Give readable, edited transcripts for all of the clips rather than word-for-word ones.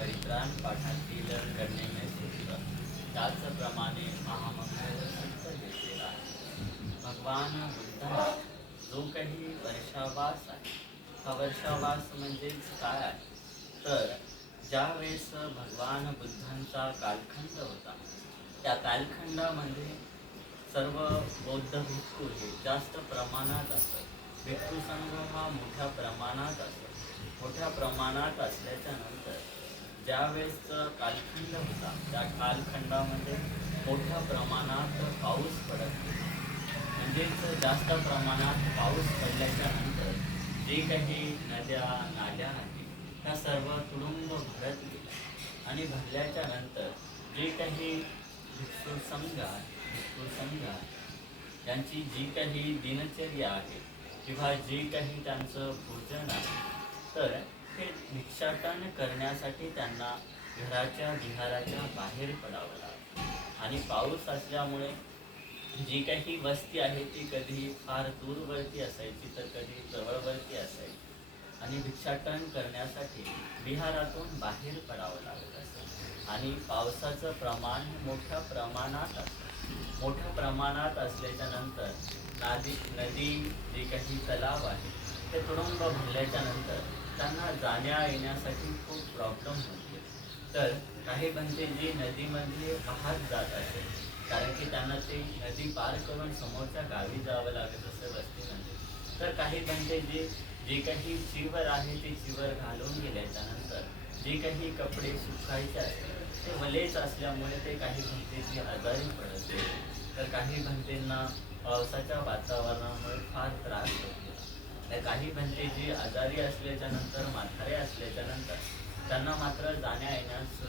परित्राण पाठातील करणे में सूत्र त्याचप्रमाणे महामंगल सूत्र घेतलेला आहे. भगवान बुद्धांना जो काही वर्षावास आहे, हा वर्षावास म्हणजेच काय आहे तर ज्या वेळेस भगवान बुद्धांचा कालखंड होता, त्या कालखंडामध्ये सर्व बौद्ध भिक्खू हे जास्त प्रमाणात असतात. भिक्खू संघ हा मोठ्या प्रमाणात असतो. मोठ्या प्रमाणात असल्याच्या नंतर ज्यावेळेस कालखंड होता, त्या कालखंडामध्ये मोठ्या प्रमाणात पाऊस पडत होता. म्हणजेच जास्त प्रमाणात पाऊस पडल्याच्या नंतर जे काही नद्या नाल्या आहेत त्या सर्व तुडुंब भरत गेल्या आणि भरल्याच्या नंतर जे काही भिक्षू संघ त्यांची जी काही दिनचर्या आहे किंवा जे काही त्यांचं भोजन आहे तर हे भिक्षाटन करण्यासाठी त्यांना घराच्या विहाराच्या बाहेर पडावं लागतं. आणि पाऊस असल्यामुळे जी काही वस्ती आहे ती कधी फार दूरवरती असायची तर कधी जवळवरती असायची आणि भिक्षाटन करण्यासाठी विहारातून बाहेर पडावं लागत असतं. आणि पावसाचं प्रमाण मोठ्या प्रमाणात असतं. मोठ्या प्रमाणात असल्याच्या नंतर नदी जे काही तलाव आहे ते तुडुंब भरल्याच्या नंतर त्यांना जाण्या येण्यासाठी खूप प्रॉब्लेम होते. तर काही बनते जी नदीमध्ये वाहत जात असेल, कारण की त्यांना ते नदी पार करून समोरच्या गावी जावं लागत असेल वस्तीमध्ये. तर काही बनते जे काही चिवर आहे ते चिवर घालून गेल्याच्या नंतर जे काही कपडे सुकायचे असतील ते वलेच असल्यामुळे ते काही भंतेची आजारी पडत. तर काही भंतेंना पावसाच्या वातावरणामुळे फार त्रास होतो. तर काही भंते जी आजारी असल्याच्या नंतर म्हातारे असल्याच्या नंतर त्यांना मात्र जाण्या येण्यास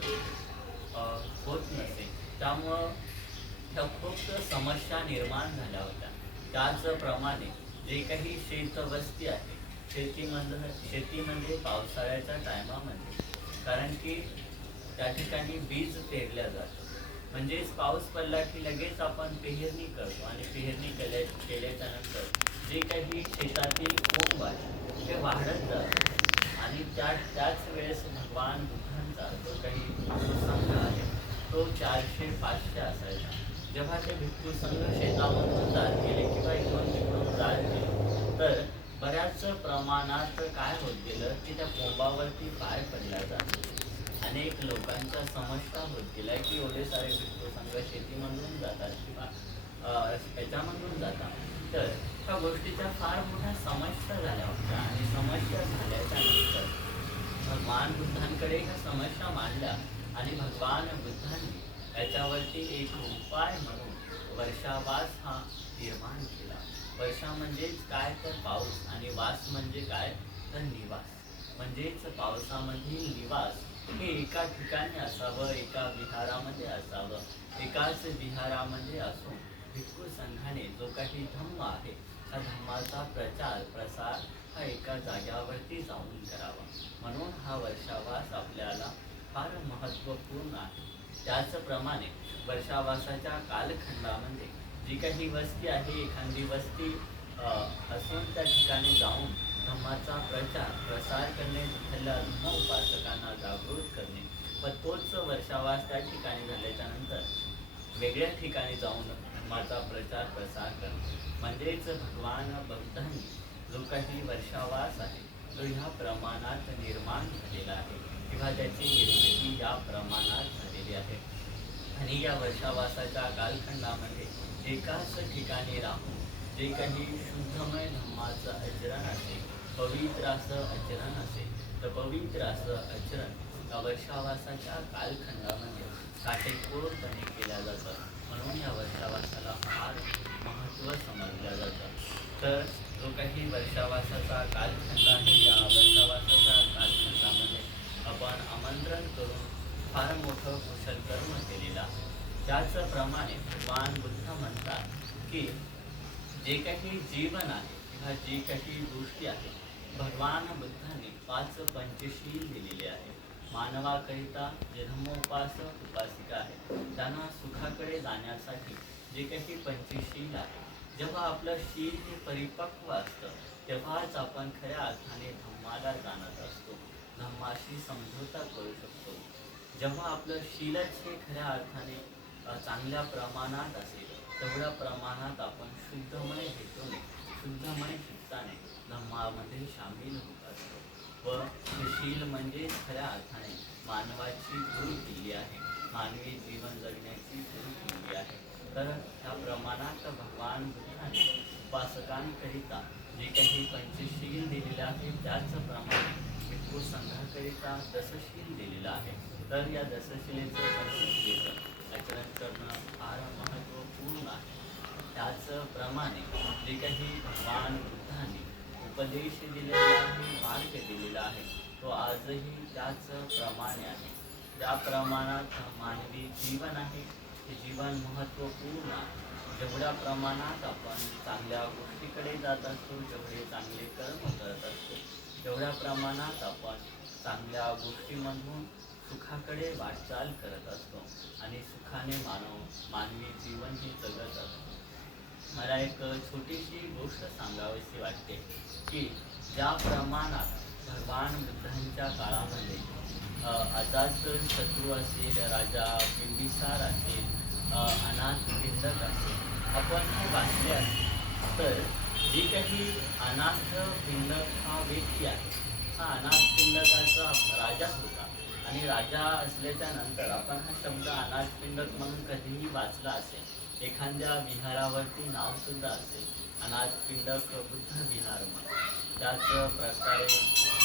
होत नसे. त्यामुळं ह्या खूप समस्या निर्माण झाल्या होत्या. त्याचप्रमाणे जे काही शेतवस्ती आहे शेतीमध्ये पावसाळ्याच्या टायमामध्ये, कारण की त्या ठिकाणी बीज पेरल्या जातं. म्हणजेच पाऊस पडला की लगेच आपण पेरणी करतो आणि पेरणी केल्याच्या नंतर जे काही शेतातील कोंब आहे ते वाढत जातं. आणि त्याच वेळेस भगवान बुद्धांचा जो काही भिक्खू संघ आहे तो 400-500 असायचा. जेव्हा ते भिक्खू संघ शेतामधून जात गेले किंवा इकडून तिकडून जात गेले तर बऱ्याच प्रमाणात काय होत गेलं की त्या कोंबावरती पाय पडला जातो. अनेक लोकांच्या समस्या होत गेल्या की एवढे सारे भिक्खू संघ शेतीमधून जातात किंवा ह्याच्यामधून जातात. तर ह्या गोष्टीच्या फार मोठ्या समस्या झाल्या होत्या आणि समस्या झाल्याच्या नंतर भगवान बुद्धांकडे ह्या समस्या मांडल्या आणि भगवान बुद्धांनी याच्यावरती एक उपाय म्हणून वर्षावास हा निर्माण केला. वर्षा म्हणजेच काय तर पाऊस आणि वास म्हणजे काय तर निवास. म्हणजेच पावसामधील निवास हे एका ठिकाणी असावं, एका विहारामध्ये असावं. एकाच विहारामध्ये असून भिक्खू संघाने जो काही धम्म आहे त्या धम्माचा प्रचार प्रसार हा एका जाग्यावरती जाऊन करावा. म्हणून हा वर्षावास आपल्याला फार महत्त्वपूर्ण आहे. त्याचप्रमाणे वर्षावासाच्या कालखंडामध्ये जी काही वस्ती आहे, एखादी वस्ती असून त्या ठिकाणी जाऊन धम्माचा प्रचार प्रसार करणे, तिथल्या धम्म उपासकांना जागृत करणे व तोच वर्षावास त्या ठिकाणी झाल्याच्या नंतर वेगळ्या ठिकाणी जाऊन धम्माचा प्रचार प्रसार करणे. म्हणजेच भगवान बुद्धांनी जो काही वर्षावास आहे तो ह्या प्रमाणात निर्माण झालेला आहे किंवा त्याची निर्मिती या प्रमाणात झालेली आहे. आणि या वर्षावासाच्या कालखंडामध्ये एकाच ठिकाणी राहून जे काही शुद्धमय धम्माचं आचरण असेल, पवित्र असं आचरण असेल तर पवित्र असं आचरण या वर्षावासाच्या कालखंडामध्ये काटेकोरपणे केल्या जातं. म्हणून या वर्षावासाला फार महत्त्व समजलं जातं. तर जो काही वर्षावासाचा कालखंड आहे या वर्षावासाच्या कालखंडामध्ये आपण आमंत्रण करून फार मोठं कुशल कर्म केलेलं आहे. त्याचप्रमाणे भगवान बुद्ध म्हणतात की जे काही जीवन आहे किंवा जे काही गोष्टी आहेत भगवान बुद्धांनी 5 पंचशील दिलेले आहे. मानवाकरिता जे धम्मोपासक उपासिका आहे त्यांना सुखाकडे जाण्यासाठी जे काही पंचशील आहे, जेव्हा आपलं शील हे परिपक्व असतं तेव्हाच आपण खऱ्या अर्थाने धम्माला जाणत असतो. धम्माशी समझोता करू शकतो. जेव्हा आपलं शीलच हे खऱ्या अर्थाने चांगल्या प्रमाणात असेल, तेवढ्या प्रमाणात आपण शुद्धमय हेतूने, शुद्धमय चित्ताने धम्मामध्ये सामील होत असतो. व हे शील म्हणजे खऱ्या अर्थाने मानवाची गुरु केली आहे, मानवी जीवन जगण्याची गुरु केली आहे. तर ह्या प्रमाणात भगवान बुद्धाने उपासकांकरिता जे काही पंचशील दिलेले आहे, त्याचप्रमाणे भिक्खू संघाकरिता दसशील दिलेलं आहे. तर या दसशिलेचं पंचशिलेचं आचरण करणं फार महत्त्वपूर्ण आहे. त्याचप्रमाणे जे काही भगवान बुद्धांनी उपदेश दिलेला आहे, मार्ग दिलेला आहे, तो आजही त्याचप्रमाणे आहे. ज्या प्रमाणात मानवी जीवन आहे, ते जीवन महत्त्वपूर्ण आहे. जेवढ्या प्रमाणात आपण चांगल्या गोष्टीकडे जात असतो, जेवढे चांगले कर्म करत असतो, तेवढ्या प्रमाणात आपण चांगल्या गोष्टीमधून सुखाकडे वाटचाल करत असतो आणि सुखाने मानवी जीवन हे जगत असतो. मला एक छोटीशी गोष्ट सांगावीशी वाटते की ज्या प्रमाणात भगवान बुद्धांच्या काळामध्ये अजातशत्रू असेल, राजा बिंबिसार असेल, अनाथ पिंडक असेल, आपण हे वाचले असेल. तर जे काही अनाथ पिंडक हा व्यक्ती आहे, हा अनाथ पिंडकाचा राजा होता. आणि राजा असल्याच्या नंतर आपण हा शब्द अनाथ पिंडक म्हणून कधीही वाचला असेल, एखाद्या विहारावरती नाव सुद्धा असेल, अनाथ पिंडक बुद्ध विहार म्हणून. त्याच प्रकारे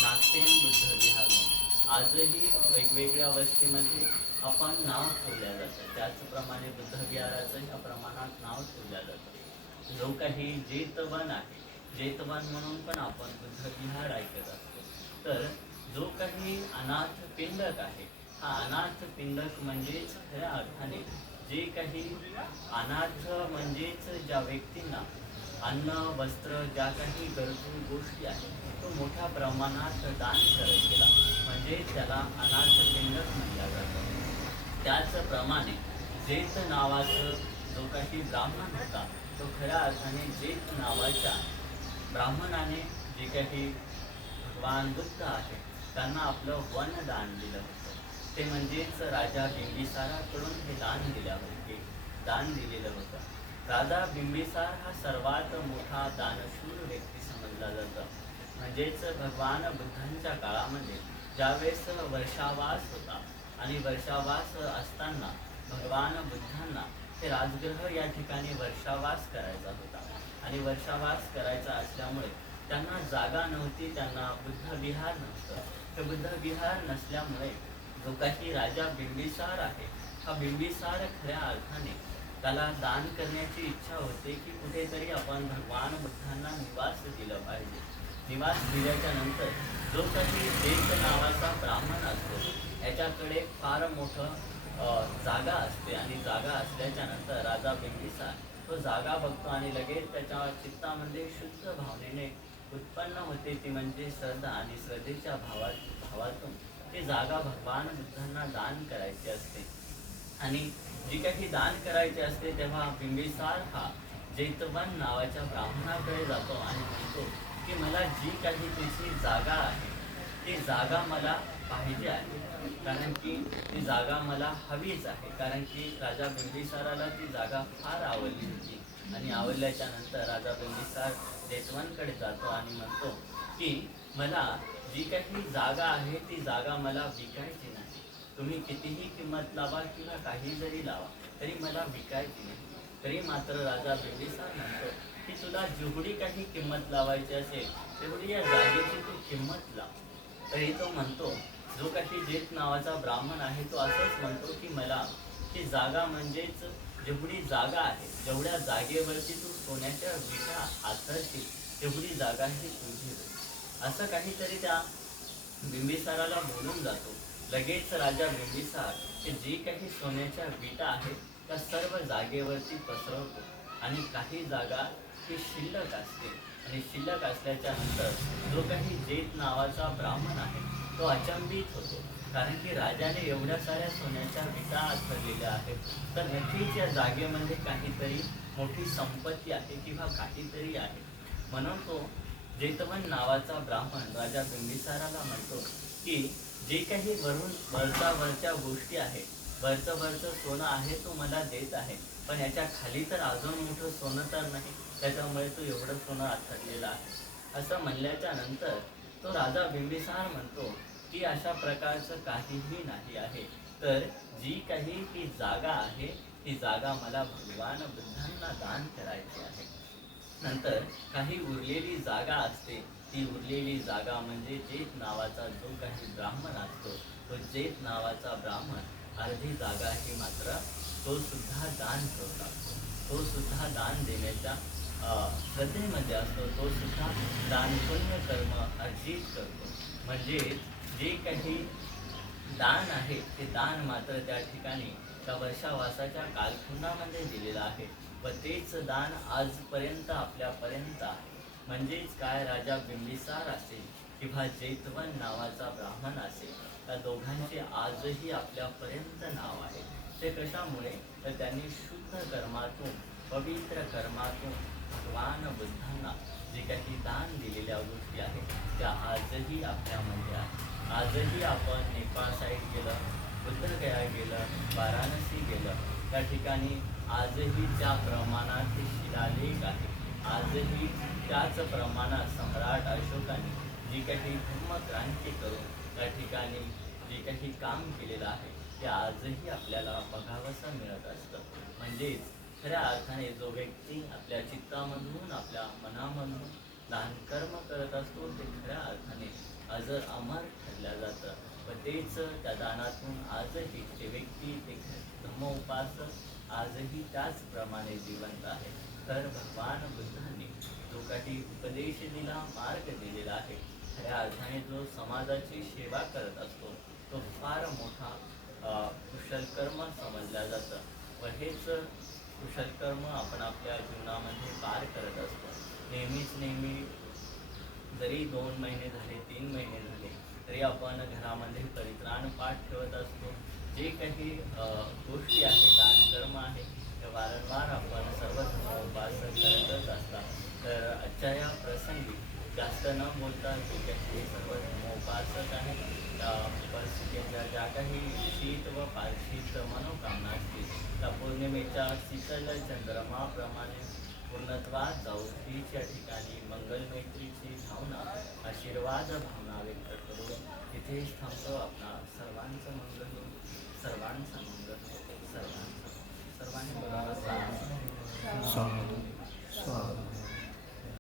नागसेन बुद्ध विहार म्हणून आजही वेगवेगळ्या वस्तीमध्ये आपण नाव ठेवल्या जातं. त्याचप्रमाणे बुद्ध विहाराचं ह्या प्रमाणात नाव ठेवल्या जातं. जो काही जेतवन आहे, जेतवन म्हणून पण आपण बुद्ध विहार ऐकत असतो. तर जो काही अनाथ पिंडक आहे, हा अनाथ पिंडक म्हणजेच खऱ्या अर्थाने जे काही अनाथ म्हणजेच ज्या व्यक्तींना अन्न, वस्त्र, ज्या काही गरजू गोष्टी आहेत, तो मोठ्या प्रमाणात दान करत गेला, म्हणजे त्याला अनाथ पिंडक म्हणलं जातं. त्याचप्रमाणे जेत नावाचं जो काही ब्राह्मण होता, तो खऱ्या अर्थाने जेत नावाच्या ब्राह्मणाने जे काही भगवान बुद्ध आहे त्यांना आपलं वनदान दिलं होतं. ते म्हणजेच राजा बिंबिसाराकडून हे दान दिलेलं होतं. राजा बिंबिसार हा सर्वात मोठा दानशूर व्यक्ती समजला जातो. म्हणजेच भगवान बुद्धांच्या काळामध्ये ज्यावेळेस वर्षावास होता आणि वर्षावास असताना भगवान बुद्धांना हे राजगृह या ठिकाणी वर्षावास करायचा होता. आणि वर्षावास करायचा असल्यामुळे त्यांना जागा नव्हती, त्यांना बुद्ध विहार नव्हतं. हे बुद्ध विहार नसल्यामुळे जो काही राजा बिंबिसार आहे, हा बिंबिसार खऱ्या अर्थाने त्याला दान करण्याची इच्छा होते की कुठेतरी आपण भगवान बुद्धांना निवास दिलं पाहिजे. निवास दिल्याच्या नंतर जो काही जेत नावाचा ब्राह्मण असतो, याच्याकडे फार मोठं जागा असते आणि जागा असल्याच्या नंतर राजा बिंबिसार तो जागा बघतो आणि लगेच त्याच्या चित्तामध्ये शुद्ध भावनेने उत्पन्न होते, ती म्हणजे श्रद्धा. आणि श्रद्धेच्या भावातून ती जागा भगवान बुद्धांना दान करायची असते. आणि जी काही दान करायची असते तेव्हा बिंबिसार हा जेतवन नावाच्या ब्राह्मणाकडे जातो आणि म्हणतो की मला जी काही तिची जागा आहे, ती जागा मला पाहिजे आहे, कारण की ती जागा मला हवीच आहे. कारण की राजा बिंबिसाराला ती जागा फार आवडली होती. आणि आवडल्याच्या नंतर राजा बिंबिसार जेतवनकडे जातो आणि म्हणतो की मला जी काही जागा आहे, ती जागा मला विकायची नाही. तुम्ही कितीही किंमत लावा किंवा काही जरी लावा तरी मला विकायची नाही. तरी मात्र राजा बिंबिसार म्हणतो की तुला जेवढी काही किंमत लावायची असेल तेवढी या जागेची तू किंमत लाव. तरी तो म्हणतो, जो काही जेत नावाचा ब्राह्मण आहे तो असंच म्हणतो की मला ती जागा म्हणजेच जेवढी जागा आहे, जेवढ्या जागेवरती तू सोन्याच्या विटा आथरशील तेवढी जागा ही तुझी होईल. असं काहीतरी त्या बिंबिसाराला बोलून जातो. लगेच राजा बिंबिसार हे जी काही सोन्याच्या विटा आहेत त्या सर्व जागेवरती पसरवतो आणि काही जागा ही शिल्लक असते. आणि शिल्लक असल्याच्या नंतर जो काही जेत नावाचा ब्राह्मण आहे तो अचंबित होतो, कारण की राजाने एवढ्या साऱ्या सोन्याच्या विटा आथरलेल्या आहेत, तर नक्कीच या जागेमध्ये काहीतरी मोठी संपत्ती आहे किंवा काहीतरी आहे. म्हणून तो जेतवन नावाचा ब्राह्मण राजा बिंबिसाराला म्हणतो की जे काही वरच्या गोष्टी आहेत, वरचं सोनं आहे तो मला देत आहे, पण याच्या खाली तर अजून मोठं सोनं तर नाही, त्याच्यामुळे तो एवढं सोनं आथरलेलं आहे. असं म्हणल्याच्या नंतर तो राजा बिंबिसार म्हणतो की अशा प्रकारचं काहीही नाही आहे. तर जी काही ती जागा आहे, ती जागा मला भगवान बुद्धांना दान करायची आहे. नंतर काही उरलेली जागा असते, ती उरलेली जागा म्हणजे जेत नावाचा जो काही ब्राह्मण असतो, तो जेत नावाचा ब्राह्मण अर्धी जागा ही मात्र तो सुद्धा दान करू लागतो. तो सुद्धा दान देण्याच्या श्रद्धेमध्ये असतो. तो सुद्धा दान पुण्य कर्म अर्जित करतो. म्हणजे जे काही दान आहे ते दान मात्र त्या ठिकाणी त्या वर्षावासाच्या कालखंडामध्ये दिलेलं आहे व तेच दान आजपर्यंत आपल्यापर्यंत आहे. म्हणजेच काय, राजा बिंबिसार असेल किंवा जेतवन नावाचा ब्राह्मण असेल, त्या दोघांचे आजही आपल्यापर्यंत नाव आहे. ते कशामुळे, तर त्यांनी शुद्ध कर्मातून, पवित्र कर्मातून भगवान बुद्धांना जे काही दान दिलेल्या गोष्टी आहेत त्या आजही आपल्यामध्ये आहेत. आजही आपण नेपाळ साईड गेलं, बुद्धगया गेलं, वाराणसी गेलं, त्या ठिकाणी आजही ज्या प्रमाणात ते शिलालेख आहे, आजही त्याच प्रमाणात सम्राट अशोकाने जी काही धर्मक्रांती करून त्या ठिकाणी जे काही काम केलेलं आहे ते आजही आपल्याला बघावंसं मिळत असतं. म्हणजेच खऱ्या अर्थाने जो व्यक्ती आपल्या चित्तामधून, आपल्या मनामधून दानकर्म करत असतो ते खऱ्या अर्थाने अजर अमर ठरल्या जातं व तेच त्या दानातून आजही ते व्यक्ती, ते धर्मोपासक आजही त्याचप्रमाणे जिवंत आहे. तर भगवान बुद्धांनी जो काही उपदेश दिला, मार्ग दिलेला आहे, खऱ्या अर्थाने जो समाजाची सेवा करत असतो तो फार मोठा कुशलकर्म समजल्या जातं व हेच कुशलकर्म आपण आपल्या जीवनामध्ये पार करत असतो. नेहमी जरी 2 महिने झाले, 3 महिने झाले, तरी आपण घरामध्ये परित्राण पाठ ठेवत असतो. जे काही गोष्टी आहेत, दानकर्म आहे, ते वारंवार आपण सर्व उपासक करतच असतात. तर आजच्या या प्रसंगी जास्त न बोलता जे काही सर्व उपासक आहेत त्या परिस्थितीच्या ज्या काही शीत व पारशीत मनोकामना असतील त्या पौर्णिमेच्या शीतल चंद्रमाप्रमाणे पूर्णत्वात जाऊ हीच या ठिकाणी मंगलमैत्रीची भावना, आशीर्वाद भावना व्यक्त करून इथेच थांबतो. आपला सर्वांचं मंगल हो, सर्वांचं मंगल हो, सर्वांनी बोलावं.